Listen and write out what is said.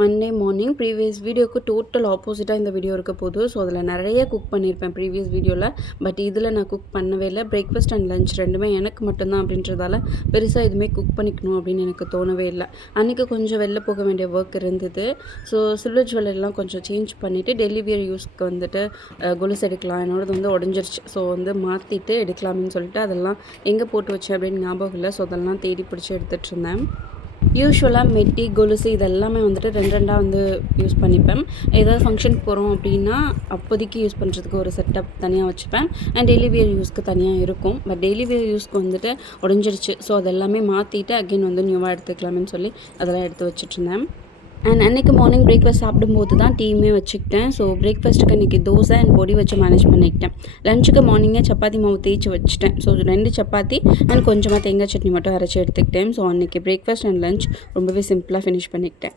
Monday morning previous வீடியோக்கு total ஆப்போசிட்டாக இந்த வீடியோ இருக்க போகுது. ஸோ அதில் நிறைய குக் பண்ணியிருப்பேன் ப்ரீவியஸ் வீடியோவில். பட் இதில் நான் குக் பண்ணவே இல்லை. பிரேக்ஃபாஸ்ட் அண்ட் லஞ்ச் ரெண்டுமே எனக்கு மட்டும்தான் அப்படின்றதால பெருசாக எதுவுமே குக் பண்ணிக்கணும் அப்படின்னு எனக்கு தோணவே இல்லை. அன்றைக்கி கொஞ்சம் வெளில போக வேண்டிய ஒர்க் இருந்தது. ஸோ சில்வர் ஜுவல்லரிலாம் கொஞ்சம் சேஞ்ச் பண்ணிவிட்டு டெய்லி வியர் யூஸ்க்கு வந்துட்டு கொலுசு எடுக்கலாம். என்னோடது வந்து உடஞ்சிருச்சு. ஸோ வந்து மாற்றிட்டு எடுக்கலாம்னு சொல்லிட்டு அதெல்லாம் எங்கே போட்டு வச்சேன் அப்படின்னு ஞாபகம் இல்லை. ஸோ அதெல்லாம் தேடி பிடிச்சி எடுத்துகிட்டு இருந்தேன். யூஸ்வலாக மெட்டி, கொலுசு இதெல்லாமே வந்துட்டு 2 வந்து யூஸ் பண்ணிப்பேன். ஏதாவது ஃபங்க்ஷனுக்கு போகிறோம் அப்படின்னா அப்போதைக்கு யூஸ் பண்ணுறதுக்கு ஒரு செட்டப் தனியாக வச்சுப்பேன். அண்ட் டெய்லி வியர் யூஸ்க்கு தனியாக இருக்கும். பட் டெய்லி வியர் யூஸ்க்கு வந்துட்டு உடஞ்சிருச்சு. ஸோ அதெல்லாமே மாற்றிட்டு அகெயின் வந்து நியூவாக எடுத்துக்கலாம்னு சொல்லி அதெல்லாம் எடுத்து வச்சுட்ருந்தேன். அண்ட் அன்றைக்கி மார்னிங் பிரேக்ஃபாஸ்ட் சாப்பிடும்போது தான் டீயுமே வச்சுக்கிட்டேன். ஸோ பிரேக்ஃபாஸ்ட்டுக்கு இன்றைக்கி தோசை அண்ட் பொடி வச்சு மேனேஜ் பண்ணிக்கிட்டேன். லஞ்சுக்கு மார்னிங்கே சப்பாத்தி மாவு தேய்ச்சி வச்சுட்டேன். ஸோ 2 சப்பாத்தி அண்ட் கொஞ்சமாக தேங்காய் சட்னி மட்டும் அரைச்சி எடுத்துக்கிட்டேன். ஸோ அன்றைக்கி பிரேக்ஃபாஸ்ட் அண்ட் லஞ்ச் ரொம்பவே சிம்பிளாக ஃபினிஷ் பண்ணிக்கிட்டேன்.